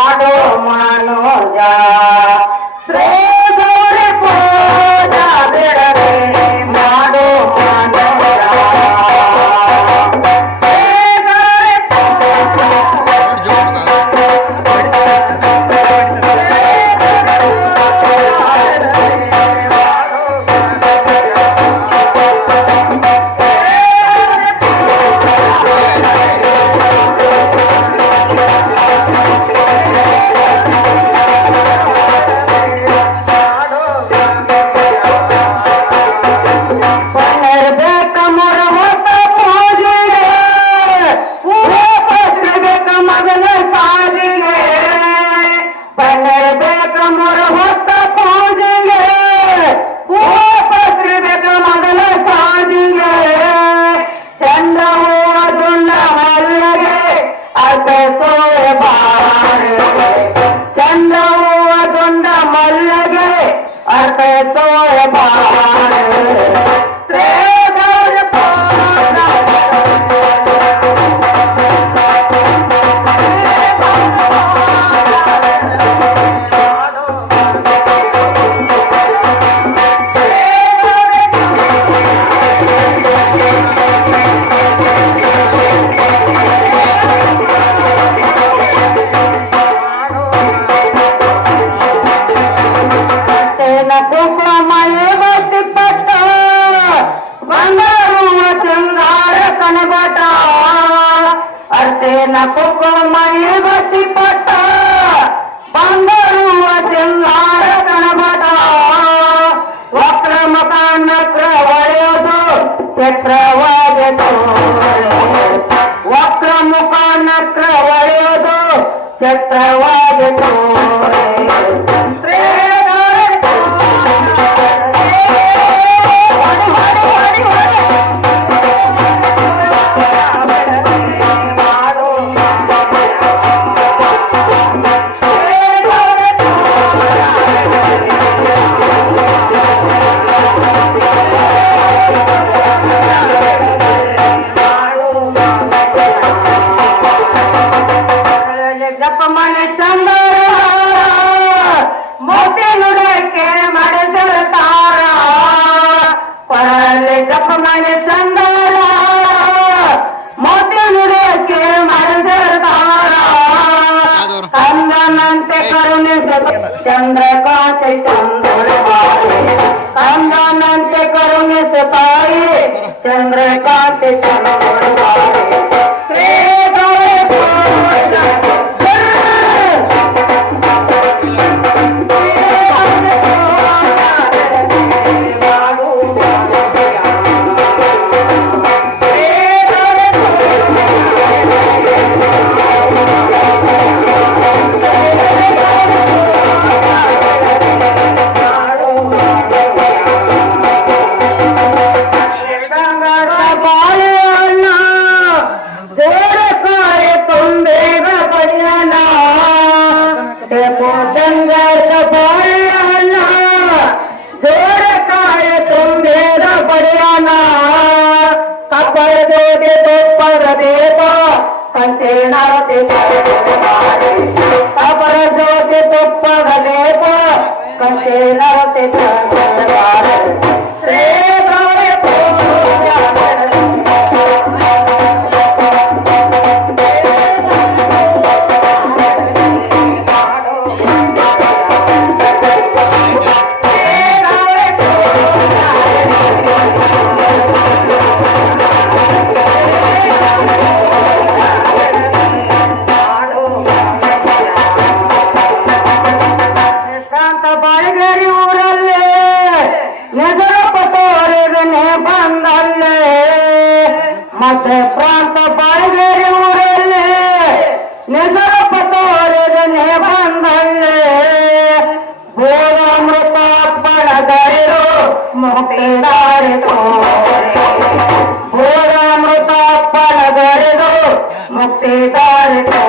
Sadhu Manoja galera. ಕೊಕ್ಕಳ ಮನೆ ಬಸಿ ಪಟ್ಟ, ಬಂದರು ಸಿಂಗಾರ ಕಣಬಟ ವಕ್ರಮ ಕಾಣಕ್ರ ಹೊಳೆಯೋದು ಚಕ್ರವಾದದು ವಕ್ರಮ ಕಾಣಕ್ರ ಹೊಳೆಯೋದು ಚಕ್ರವಾದ चंद्रकांत चंद्र चंद्रानंद करुण सताए चंद्रकांत चंद्र पर देता कंचे नारते ಮತ್ತೆ ಪ್ರಾಂತ ಬಾಯಿಗೇರಿ ಊರಲ್ಲಿ ನಿಜರ ಪತೋರಿದ ಬಂದಲ್ಲಿ. ಗೋರಾಮೃತ ಪಡೆದರು ಮುಕ್ತಿದಾರಿತು ಗೋರಾಮೃತ ಪಡೆದರು ಮುಕ್ತಿದಾರಿತು